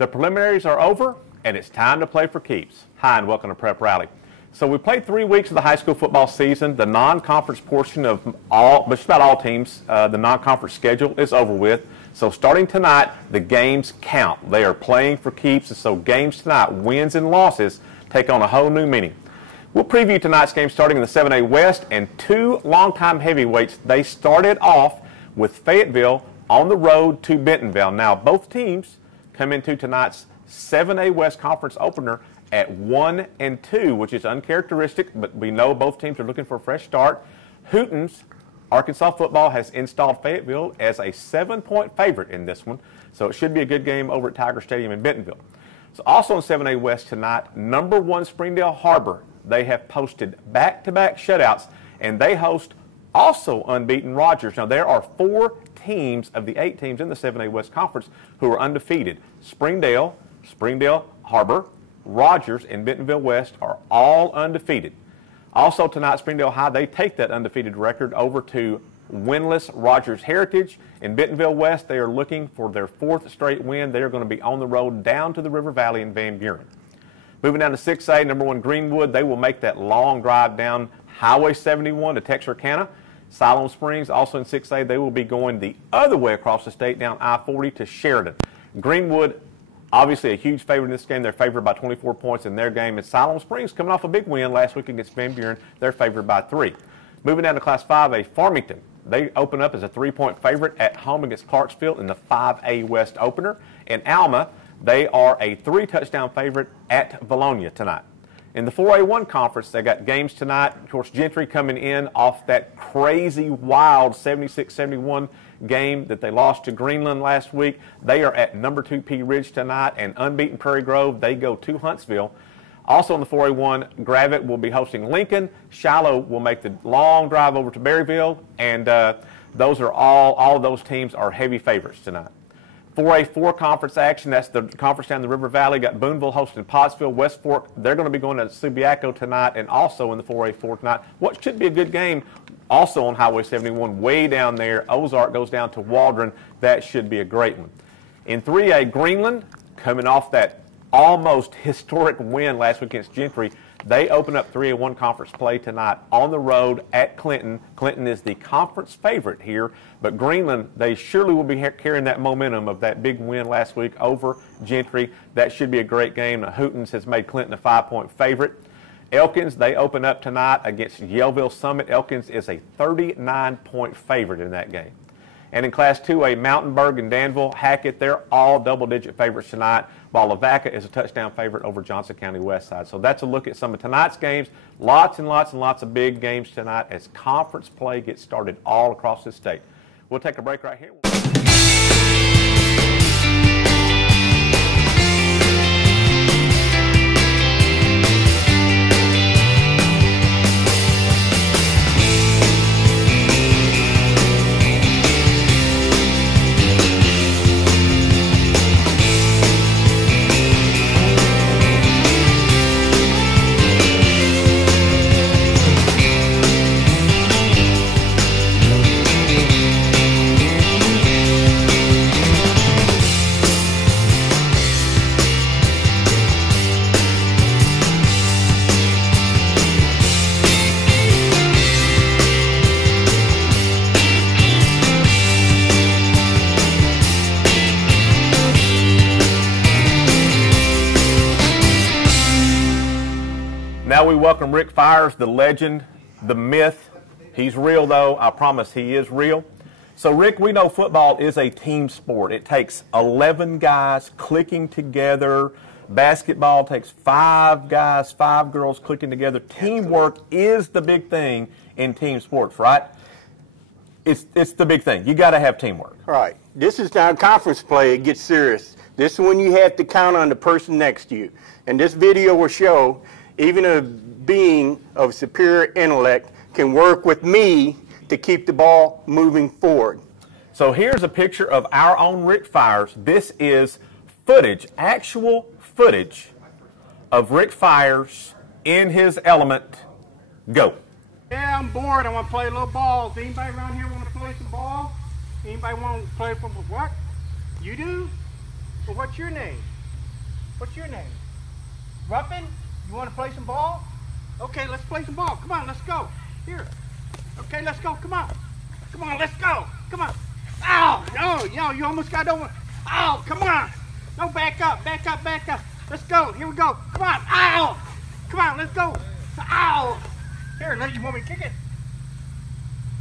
The preliminaries are over, and it's time to play for keeps. Hi, and welcome to Prep Rally. So we played 3 weeks of the high school football season. The non-conference portion of just about all teams, the non-conference schedule is over with. So starting tonight, the games count. They are playing for keeps, and so games tonight, wins and losses, take on a whole new meaning. We'll preview tonight's game starting in the 7A West, and two longtime heavyweights. They started off with Fayetteville on the road to Bentonville. Now, both teams come into tonight's 7A West Conference opener at 1-2, which is uncharacteristic, but we know both teams are looking for a fresh start. Hooten's Arkansas football has installed Fayetteville as a 7-point favorite in this one, so it should be a good game over at Tiger Stadium in Bentonville. So also in 7A West tonight, #1 Springdale Harbor. They have posted back-to-back shutouts, and they host also unbeaten Rogers. Now, there are 4 teams of the 8 teams in the 7A West Conference who are undefeated. Springdale Harbor, Rogers, and Bentonville West are all undefeated. Also tonight, Springdale High, they take that undefeated record over to winless Rogers Heritage. In Bentonville West, they are looking for their 4th straight win. They are going to be on the road down to the River Valley in Van Buren. Moving down to 6A, #1 Greenwood, they will make that long drive down Highway 71 to Texarkana. Siloam Springs, also in 6A, they will be going the other way across the state down I-40 to Sheridan. Greenwood, obviously a huge favorite in this game. They're favored by 24 points in their game. And Siloam Springs, coming off a big win last week against Van Buren, they're favored by 3. Moving down to Class 5A, Farmington, they open up as a 3-point favorite at home against Clarksville in the 5A West opener. And Alma, they are a 3-touchdown favorite at Valonia tonight. In the 4A1 conference, they got games tonight. Of course, Gentry coming in off that crazy, wild 76-71 game that they lost to Greenland last week. They are at #2 Pea Ridge tonight, and unbeaten Prairie Grove, they go to Huntsville. Also in the 4A1, Gravette will be hosting Lincoln. Shiloh will make the long drive over to Berryville, and those are all of those teams are heavy favorites tonight. 4A4 conference action, that's the conference down the River Valley. Got Boonville hosting Pottsville. West Fork, they're going to be going to Subiaco tonight, and also in the 4A4 tonight. What should be a good game also on Highway 71 way down there. Ozark goes down to Waldron. That should be a great one. In 3A, Greenland, coming off that almost historic win last week against Gentry, they open up 3A1 conference play tonight on the road at Clinton. Clinton is the conference favorite here, but Greenland, they surely will be carrying that momentum of that big win last week over Gentry. That should be a great game. Hootens has made Clinton a 5-point favorite. Elkins, they open up tonight against Yellville Summit. Elkins is a 39-point favorite in that game. And in Class 2A, Mountainburg and Danville, Hackett, they're all double-digit favorites tonight, while Lavaca is a touchdown favorite over Johnson County Westside. So that's a look at some of tonight's games. Lots and lots and lots of big games tonight as conference play gets started all across the state. We'll take a break right here. Now we welcome Rick Fires, the legend, the myth. He's real, though. I promise he is real. So, Rick, we know football is a team sport. It takes 11 guys clicking together. Basketball takes 5 guys, 5 girls clicking together. Teamwork is the big thing in team sports, right? It's the big thing. You got to have teamwork. Right. This is now conference play. It gets serious. This is when you have to count on the person next to you. And this video will show even a being of superior intellect can work with me to keep the ball moving forward. So here's a picture of our own Rick Fires. This is footage, actual footage of Rick Fires in his element. Go. Yeah, I'm bored. I want to play a little ball. Does anybody around here want to play some ball? Anybody want to play football? What? You do? Well, what's your name? What's your name? Ruffin? You want to play some ball? Okay, let's play some ball. Come on, let's go. Here. Okay, let's go. Come on. Come on, let's go. Come on. Ow! No, you almost got over. Ow! Come on. No, back up, back up, back up. Let's go. Here we go. Come on. Ow! Come on, let's go. Ow! Here, you want me to kick it?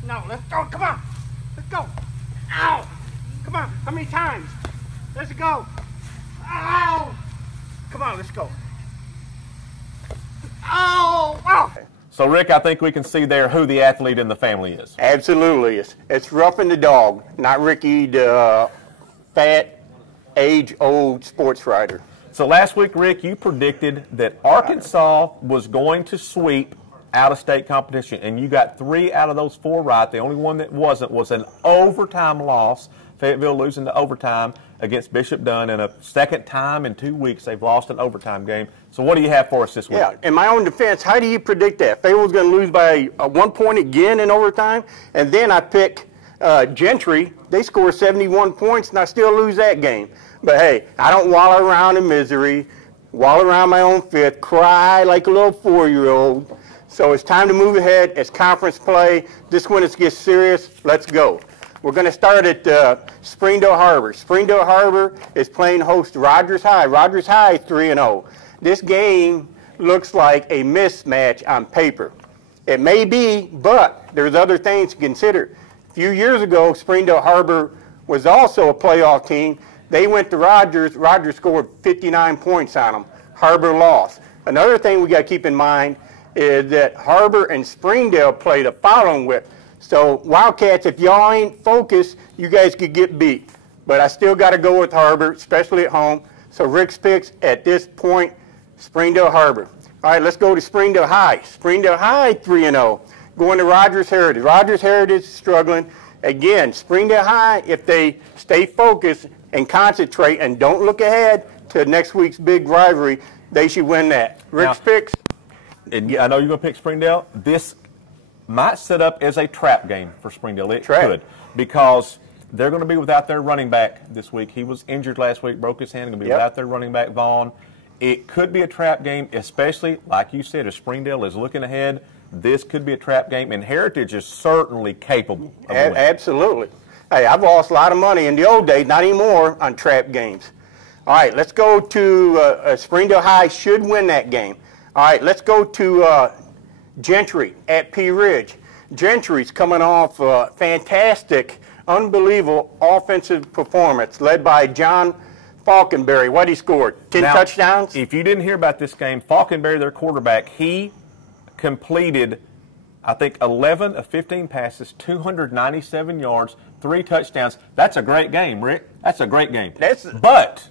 No, let's go. Come on. Let's go. Ow! Come on. How many times? Let's go. Ow! Come on, let's go. Ow! Wow! So, Rick, I think we can see there who the athlete in the family is. Absolutely. It's Ruffin the dog, not Ricky the fat, age-old sports writer. So last week, Rick, you predicted that Arkansas was going to sweep out-of-state competition, and you got 3 out of those 4 right. The only one that wasn't was an overtime loss. Fayetteville losing to overtime against Bishop Dunn, and a second time in 2 weeks they've lost an overtime game. So what do you have for us this week? Yeah, in my own defense, how do you predict that? Fayetteville's going to lose by 1 point again in overtime, and then I pick Gentry. They score 71 points, and I still lose that game. But hey, I don't wallow around in misery, wallow around my own fifth, cry like a little 4-year-old. So it's time to move ahead. It's conference play. This one gets serious. Let's go. We're going to start at Springdale Harbor. Springdale Harbor is playing host to Rogers High. Rogers High is 3-0. This game looks like a mismatch on paper. It may be, but there's other things to consider. A few years ago, Springdale Harbor was also a playoff team. They went to Rogers. Rogers scored 59 points on them. Harbor lost. Another thing we got to keep in mind is that Harbor and Springdale play the following week. So Wildcats, if y'all ain't focused, you guys could get beat. But I still got to go with Harbor, especially at home. So Rick's picks at this point, Springdale Harbor. All right, let's go to Springdale High. Springdale High 3-0. Going to Rogers Heritage. Rogers Heritage is struggling. Again, Springdale High, if they stay focused and concentrate and don't look ahead to next week's big rivalry, they should win that. Rick's picks? I know you're going to pick Springdale. This might set up as a trap game for Springdale. It could, because they're going to be without their running back this week. He was injured last week, broke his hand, going to be without their running back, Vaughn. It could be a trap game, especially, like you said, if Springdale is looking ahead. This could be a trap game, and Heritage is certainly capable of winning. Absolutely. Hey, I've lost a lot of money in the old days, not anymore, on trap games. All right, let's go to Springdale High should win that game. All right, let's go to Gentry at Pea Ridge. Gentry's coming off a fantastic, unbelievable offensive performance led by John Falkenberry. What he scored? 10 touchdowns? If you didn't hear about this game, Falkenberry, their quarterback, he completed, I think, 11 of 15 passes, 297 yards, 3 touchdowns. That's a great game, Rick. That's a great game. But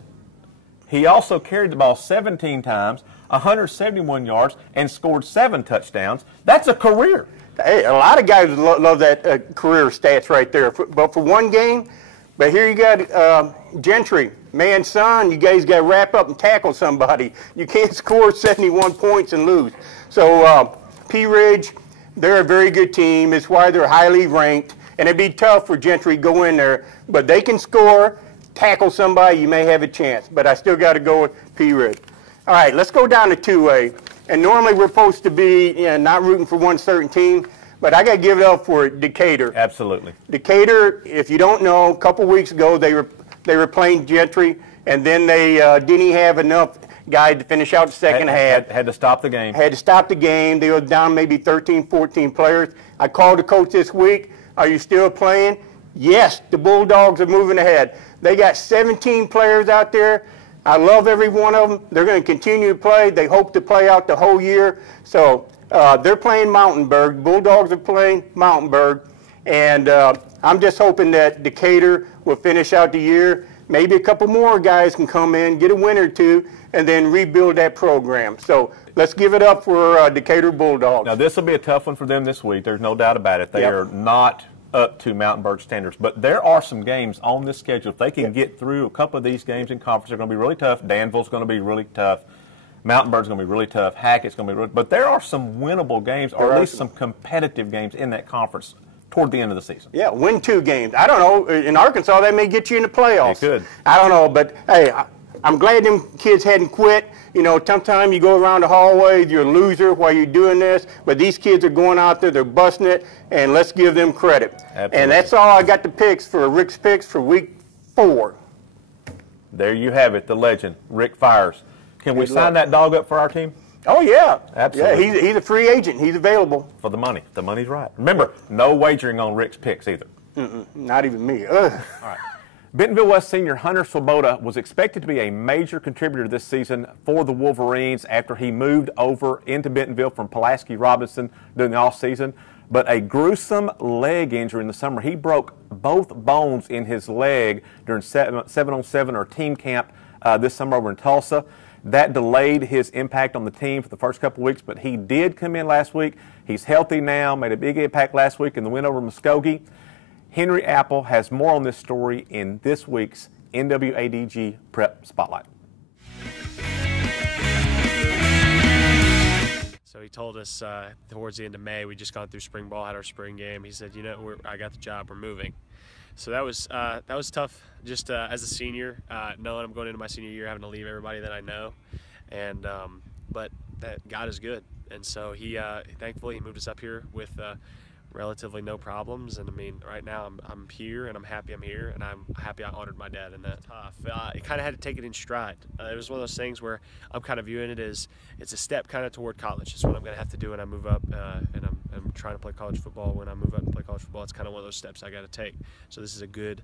he also carried the ball 17 times, 171 yards, and scored 7 touchdowns. That's a career. Hey, a lot of guys love that career stats right there. But for one game, but here you got Gentry. Man, son, you guys got to wrap up and tackle somebody. You can't score 71 points and lose. So Pea Ridge, they're a very good team. It's why they're highly ranked. And it'd be tough for Gentry to go in there. But they can score, tackle somebody, you may have a chance. But I still got to go with Pea Ridge. All right, let's go down to 2A. And normally we're supposed to be not rooting for one certain team. But I got to give it up for Decatur. Absolutely. Decatur, if you don't know, a couple weeks ago they were playing Gentry, and then they didn't have enough guys to finish out the second half. Had to stop the game. Had to stop the game. They were down maybe 13, 14 players. I called the coach this week. Are you still playing? Yes, the Bulldogs are moving ahead. They got 17 players out there. I love every one of them. They're going to continue to play. They hope to play out the whole year. So they're playing Mountainburg. Bulldogs are playing Mountainburg. And I'm just hoping that Decatur will finish out the year. Maybe a couple more guys can come in, get a win or two, and then rebuild that program. So let's give it up for Decatur Bulldogs. Now, this will be a tough one for them this week. There's no doubt about it. They are not up to Mountainburg standards. But there are some games on this schedule. If they can get through a couple of these games in conference, they're going to be really tough. Danville's going to be really tough. Mountainburg's going to be really tough. Hackett's going to be really tough. But there are some winnable games, or at least some competitive games in that conference toward the end of the season. Yeah, win 2 games. I don't know. In Arkansas, that may get you in the playoffs. It could. I don't know. But, hey, I'm glad them kids hadn't quit. You know, sometimes you go around the hallway, you're a loser while you're doing this, but these kids are going out there, they're busting it, and let's give them credit. Absolutely. And that's all I got the picks for Rick's picks for week 4. There you have it, the legend, Rick Fires. Can we sign that dog up for our team? Oh, yeah. Absolutely. Yeah, he's a free agent. He's available. For the money. The money's right. Remember, no wagering on Rick's picks either. Not even me. Ugh. All right. Bentonville West senior Hunter Swoboda was expected to be a major contributor this season for the Wolverines after he moved over into Bentonville from Pulaski Robinson during the offseason. But a gruesome leg injury in the summer. He broke both bones in his leg during 7-on-7 or team camp this summer over in Tulsa. That delayed his impact on the team for the first couple of weeks, but he did come in last week. He's healthy now, made a big impact last week in the win over Muskogee. Henry Apple has more on this story in this week's NWADG Prep Spotlight. So he told us towards the end of May, we just gone through spring ball, had our spring game. He said, you know, I got the job, we're moving. So that was tough, just as a senior, knowing I'm going into my senior year, having to leave everybody that I know, and but that God is good, and so he thankfully he moved us up here with relatively no problems. And I mean, right now I'm here, and I'm happy I'm here, and I'm happy I honored my dad in that. Tough. It kind of had to take it in stride. It was one of those things where I'm kind of viewing it as it's a step kind of toward college. It's what I'm going to have to do when I move up, and I'm trying to play college football. When I move up and play college football, it's kind of one of those steps I got to take. So this is a good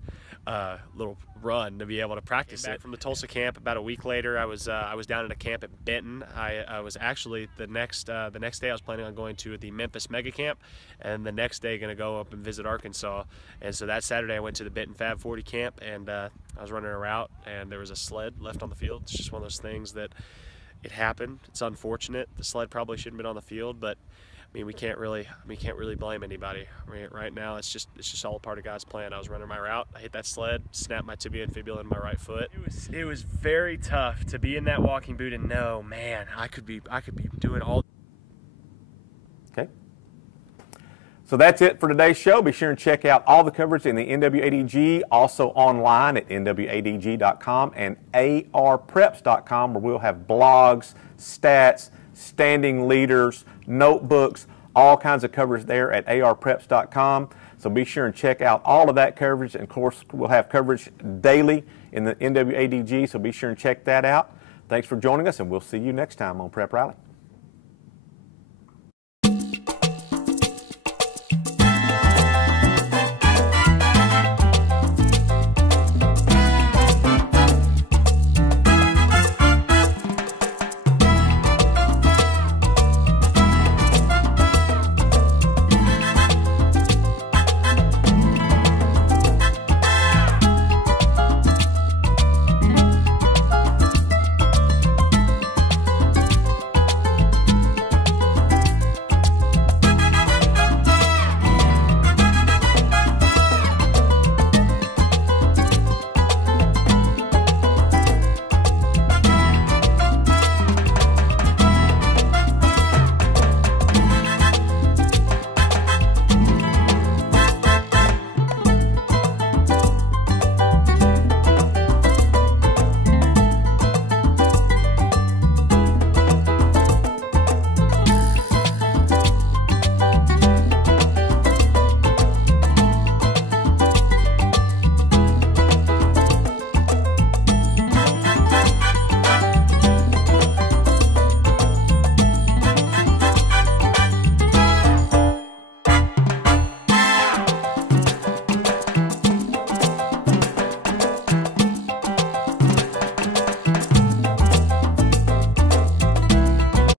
little run to be able to practice it. From the Tulsa camp, about a week later, I was down at a camp at Benton. I was actually the next day I was planning on going to the Memphis Mega Camp, and the next day going to go up and visit Arkansas. And so that Saturday I went to the Benton Fab 40 camp, and I was running a route, and there was a sled left on the field. It's just one of those things that it happened. It's unfortunate. The sled probably shouldn't have been on the field, but I mean, we can't really blame anybody. I mean, right now it's just all a part of God's plan. I was running my route, I hit that sled, snapped my tibia and fibula in my right foot. It was very tough to be in that walking boot and know, man, I could be doing all. Okay. So that's it for today's show. Be sure and check out all the coverage in the NWADG, also online at NWADG.com and ARPreps.com, where we'll have blogs, stats, standing leaders, notebooks, all kinds of coverage there at ARPreps.com. So be sure and check out all of that coverage. And of course, we'll have coverage daily in the NWADG, so be sure and check that out. Thanks for joining us, and we'll see you next time on Prep Rally.